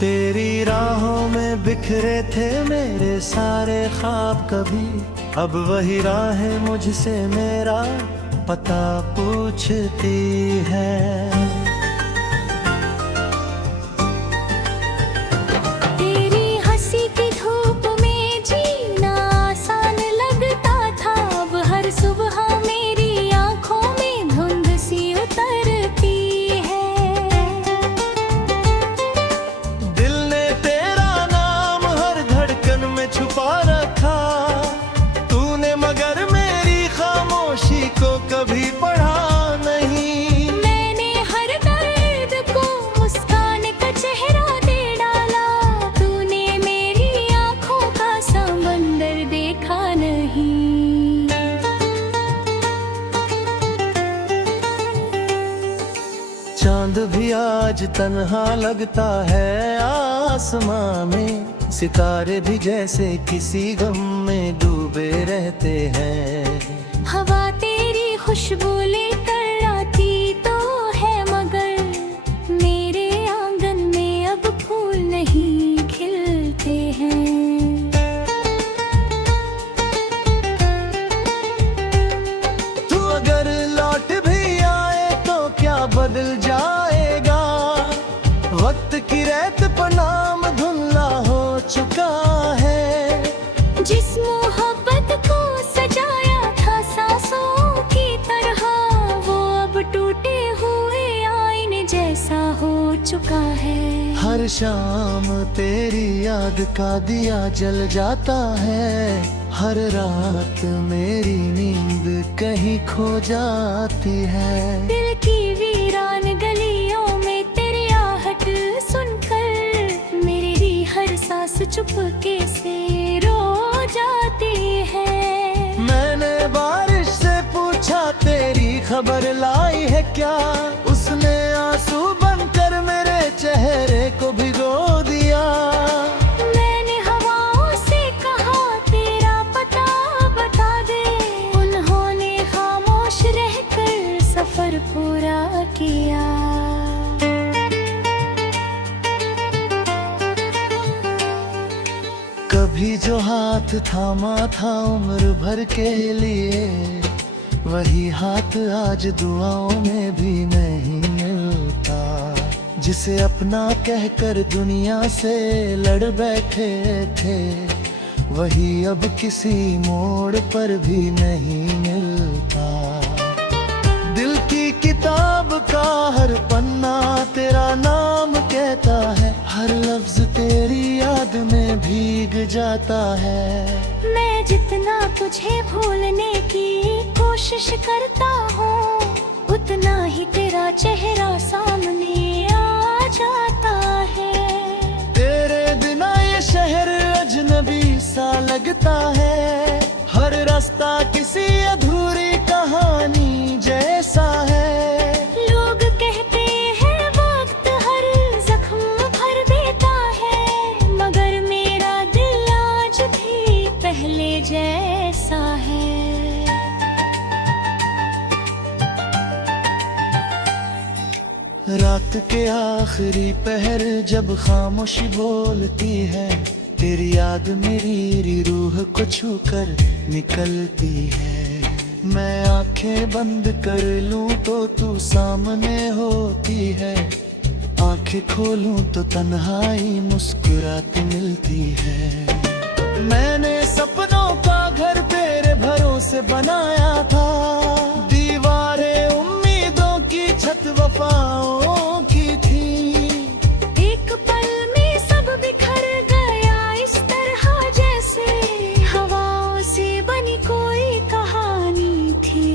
तेरी राहों में बिखरे थे मेरे सारे ख्वाब, कभी अब वही राहें मुझसे मेरा पता पूछती है। कभी पढ़ा नहीं, मैंने हर दर्द को मुस्कान का चेहरा दे डाला। तूने मेरी आँखों का समंदर देखा नहीं। चांद भी आज तन्हा लगता है आसमां में, सितारे भी जैसे किसी गम में डूबे रहते हैं। हवा तेरी खुशबू लेकर आती तो है, मगर मेरे आंगन में अब फूल नहीं खिलते हैं। तू अगर लौट भी आए तो क्या बदल जाएगा, वक्त की रेत पर नाम धुंधला हो चुका है। जिस मोहब्बत को सजाया था सांसों की तरह, वो अब टूटे हुए आईने जैसा हो चुका है। हर शाम तेरी याद का दिया जल जाता है, हर रात मेरी नींद कहीं खो जाती है। दिल की वीरान गलियों में तेरी आहट सुनकर मेरी हर सांस चुपके से रो जाती है। मैंने बारिश से पूछा तेरी खबर लाई है क्या, उसने आंसू बनकर मेरे चेहरे को भिगो दिया। मैंने हवाओं से कहा तेरा पता बता दे, उन्होंने खामोश रहकर सफर पूरा किया। कभी जो हाथ थामा था उम्र भर के लिए, वही हाथ आज दुआओं में भी नहीं मिलता। जिसे अपना कहकर दुनिया से लड़ बैठे थे, वही अब किसी मोड़ पर भी नहीं मिलता। दिल की किताब का हर पन्ना तेरा नाम कहता है, हर लफ्ज तेरी याद में भीग जाता है। मैं जितना तुझे भूलने की कोशिश करता हूँ, उतना ही तेरा चेहरा सामने आ जाता है। तेरे बिना ये शहर अजनबी सा लगता है, हर रास्ता किसी अधूरी कहानी जैसा है। लोग कहते हैं वक्त हर जख्म भर देता है, मगर मेरा दिल आज भी पहले जैसा है। रात के आखिरी पहर जब खामोशी बोलती है, तेरी याद मेरी रूह को छूकर निकलती है। मैं आंखें बंद कर लूं तो तू सामने होती है, आंखें खोलूं तो तन्हाई मुस्कुराती मिलती है। मैंने सपनों का घर तेरे भरोसे बनाया था, दीवारें उम्मीदों की छत वफाओं की थी। एक पल में सब बिखर गया इस तरह जैसे हवाओं से बनी कोई कहानी थी।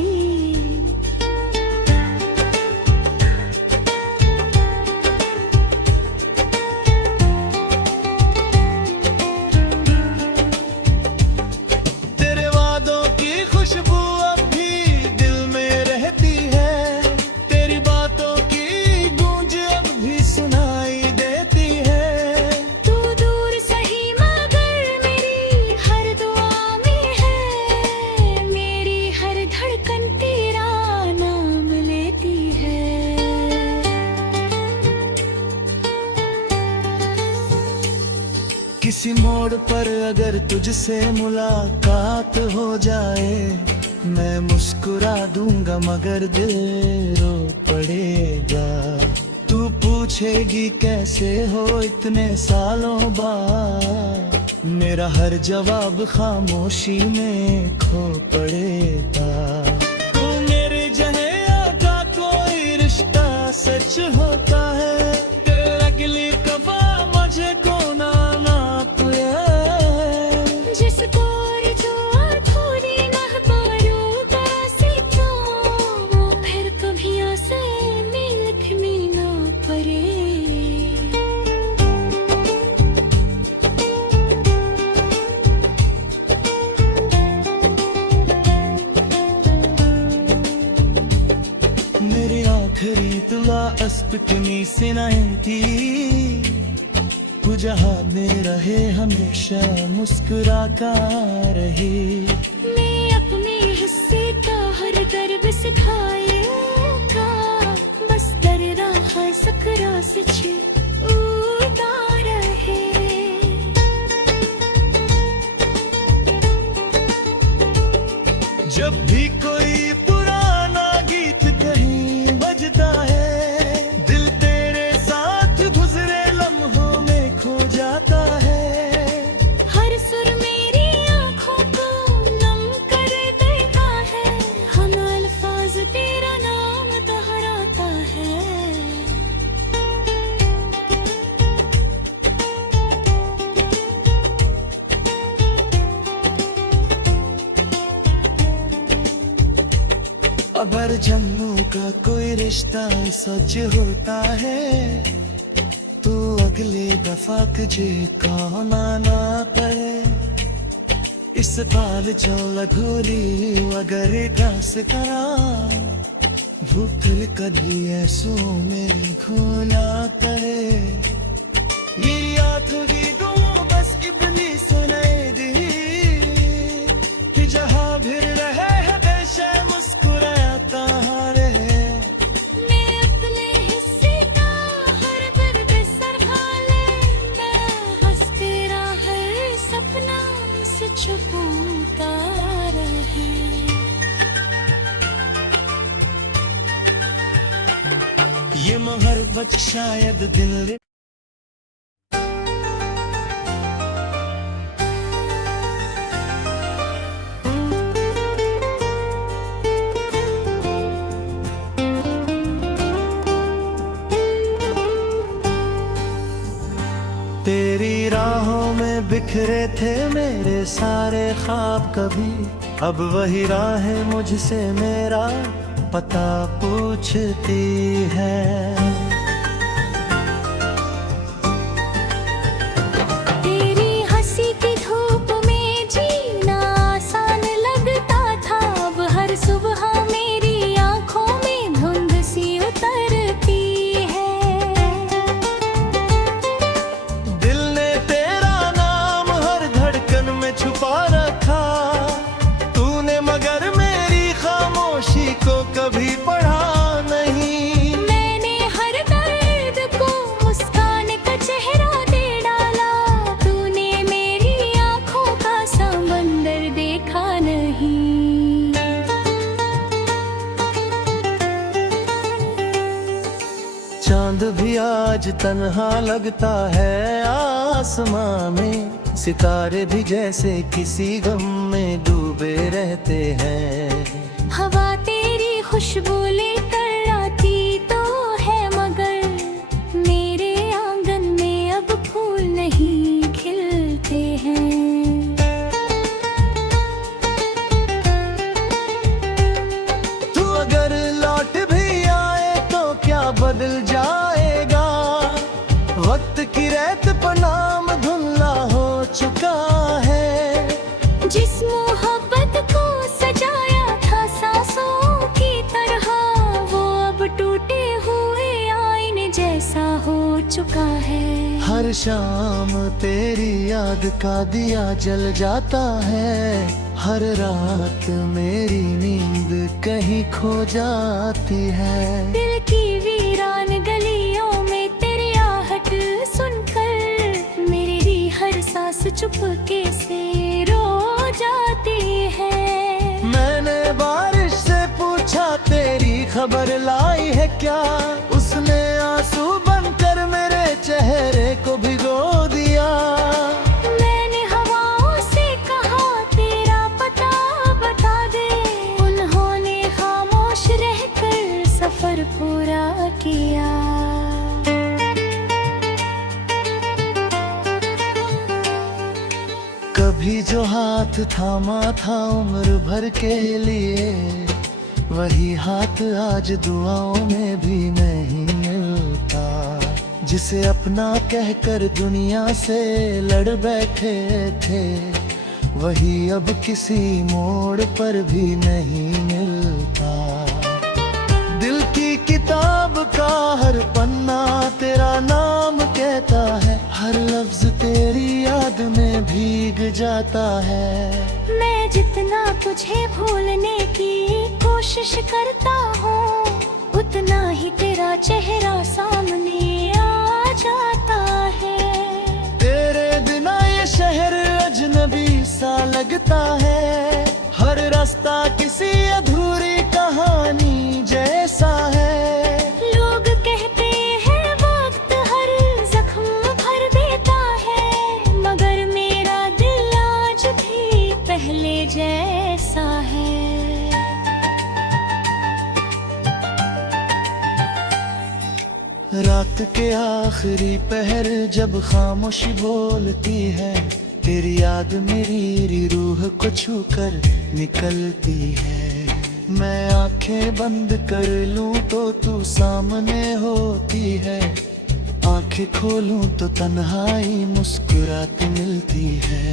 तेरे वादों की खुशबू अब भी दिल किसी मोड़ पर अगर तुझसे मुलाकात हो जाए, मैं मुस्कुरा दूंगा मगर दिल रो पड़ेगा। तू पूछेगी कैसे हो इतने सालों बाद, मेरा हर जवाब खामोशी में खो पड़ेगा। तू मेरे जहाँ का कोई रिश्ता सच होता है, तेरे अगली कबा मुझे कोना ना पाए। जिसको जो थोड़ी ना पारूंगा से क्यों, वो फिर कभी आसे मिलने ना पड़े। मेरी आखिरी दुआ अस्पतनी से नहीं थी, तू जहाँ में रहे हमेशा मुस्कुराता रहे। मैं अपने हिस्से का हर दर्द सिखाएगा, बस दर राह सकरा से छूटा रहे। जब भी कोई पुराना गीत कहीं बजता है, दिल तेरे साथ गुजरे लम्हों में खो जाता है। हर सुर मेरी आँखों को नम कर देता है, हम अल्फाज तेरा नाम दोहराता है। अगर जम्मू का कोई रिश्ता सच होता है, तो अगले दफा तुझे कहना ना पड़े। इस बाल चौला घोली अगर घास करा, भूखल कदी ऐसो में खोला करे। ये आंखों की गूं बस इतनी सुनाई दी, कि जहाँ भी रहे हमेशा मुस्कुराता रहे। मैं अपने हिस्से का हर दर्द संभाले, मैं हंस तेरा हर सपना से छुपाता रहे। ये मोहब्बत शायद दिल तेरी राहों में बिखरे थे मेरे सारे ख्वाब कभी, अब वही राहें मुझसे मेरा पता पूछती है। तेरी हंसी की धूप में जीना आसान लगता था, अब हर सुबह मेरी आंखों में धुंध सी उतरती है। दिल ने तेरा नाम हर धड़कन में छुपा रखा, तूने मगर मेरी खामोशी को कभी पढ़ा नहीं। मैंने हर दर्द को मुस्कान का चेहरा दे डाला, तूने मेरी आंखों का समंदर देखा नहीं। चांद भी आज तन्हा लगता है आसमां में, सितारे भी जैसे किसी गम में डूबे रहते हैं। हवा तेरी खुशबू लेकर आती तो है, मगर मेरे आंगन में अब फूल नहीं खिलते हैं। तू अगर लौट भी आए तो क्या बदल जाएगा, वक्त की रेत पर नाम धुंधला हो चुका है। जिस मोहब्बत को सजाया था सांसों की तरह, वो अब टूटे हुए आईने जैसा हो चुका है। हर शाम तेरी याद का दिया जल जाता है, हर रात मेरी नींद कहीं खो जाती है। दिल की वीरान गलियों में तेरी आहट सुनकर मेरी हर सांस चुपके से रो जाती है। मैंने बारिश से पूछा तेरी खबर लाई है क्या, उसने आंसू बनकर मेरे चेहरे को भिगो दिया। मैंने हवाओं से कहा तेरा पता बता दे, उन्होंने खामोश रहकर सफर पूरा किया। कभी जो हाथ थामा था उम्र भर के लिए, वही हाथ आज दुआओं में भी नहीं मिलता। जिसे अपना कहकर दुनिया से लड़ बैठे थे, वही अब किसी मोड़ पर भी नहीं मिलता। दिल की किताब का हर पन्ना तेरा नाम कहता है, हर लफ्ज तेरी याद में भीग जाता है। मैं जितना तुझे भूलने की कोशिश करता हूँ, उतना ही तेरा चेहरा सामने आ जाता है। तेरे बिना ये शहर अजनबी सा लगता है, हर रास्ता किसी अधूरी कहानी जैसा है। लोग कहते हैं वक्त हर जख्म भर देता है, मगर मेरा दिल आज भी पहले जैसा है। रात के आखिरी पहर जब खामोशी बोलती है, तेरी याद मेरी रूह को छूकर निकलती है। मैं आंखें बंद कर लूं तो तू सामने होती है, आंखें खोलूं तो तन्हाई मुस्कुराती मिलती है।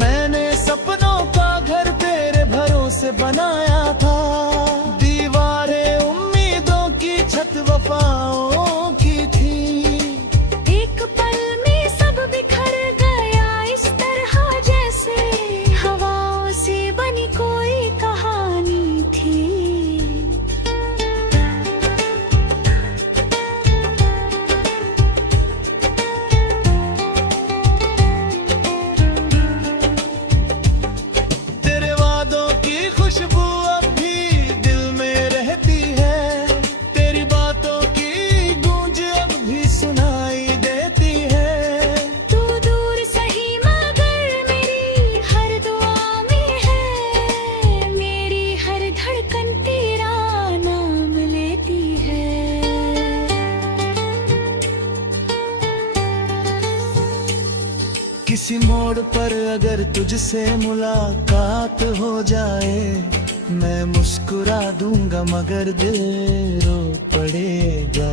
मैंने सपनों का घर तेरे भरोसे बनाया था, दीवारें उम्मीदों की छत वफाओं की थी। एक पल में सब बिखर गया इस तरह जैसे हवाओं से बनी कोई कहानी थी। तेरे वादों की खुशबू अब भी दिल में रहती है, तेरी बातों की गूंज अब भी सुनाई देती है। तू दूर सही मगर मेरी हर दुआ में है, मेरी हर धड़कन तेरा नाम लेती है। किसी मोड़ पर अगर तुझसे मुलाकात हो जाए, मैं मुस्कुरा दूंगा मगर दिल रो पड़ेगा।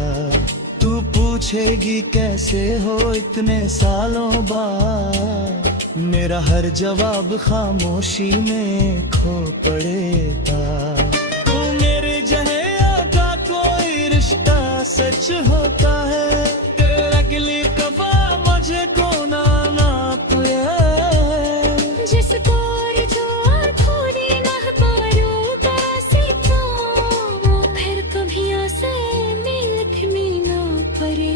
तू पूछेगी कैसे हो इतने सालों बाद, मेरा हर जवाब खामोशी में खो पड़ेगा। तू मेरे जहाँ का कोई रिश्ता सच होता है, तेरा गिली कबा मुझे को ना जिसको जो अधूरी महबूबा से तो वो फिर कभी आसे मिल भी मिलना पड़े।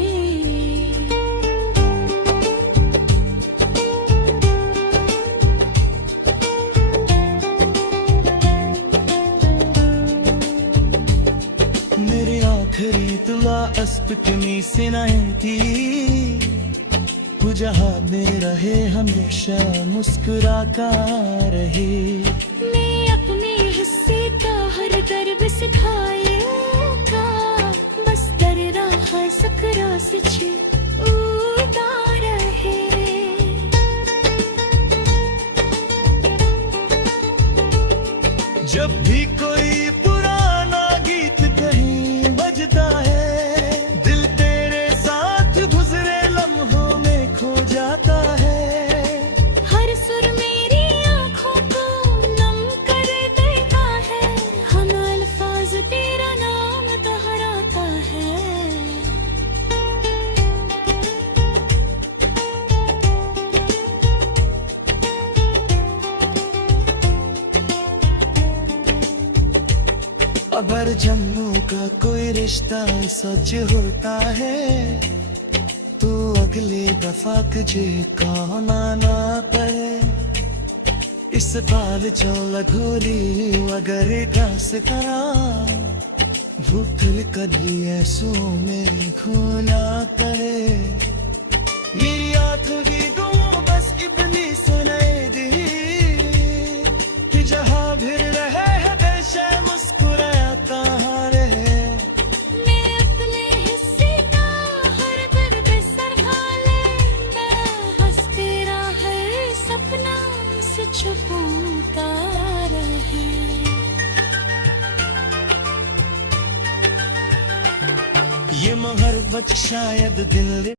मेरी आखिरी तुला अस्पतनी से नहीं थी, तू जहाँ में रहे हमेशा मुस्कुराता रहे। मैं अपने हिस्से का हर दर्द सिखाएगा, बस दर राह सकरा से उतार रहे। जब भी कोई पुराना गीत कहीं बजता है, दिल तेरे साथ गुजरे लम्हों में खो जाता है। हर सुर मेरी आँखों को नम कर देता है, हम अल्फाज तेरा नाम दोहराता है। अगर जम्मू का कोई रिश्ता सच होता है, तो अगली दफा जे काना ना करे इस बाल चो लघोरी अगर घास करा भूखल कदी ऐसो में खोला करे मेरी आखिरी दुआ बस इतनी सुनाई दी कि जहां भी रहे हमेशा मुस्कुराता रहे मैं अपने हिस्से का हर दर्द सहा लेता हंस तेरा हर सपना से छुपाता रहे ये मोहब्बत शायद दिल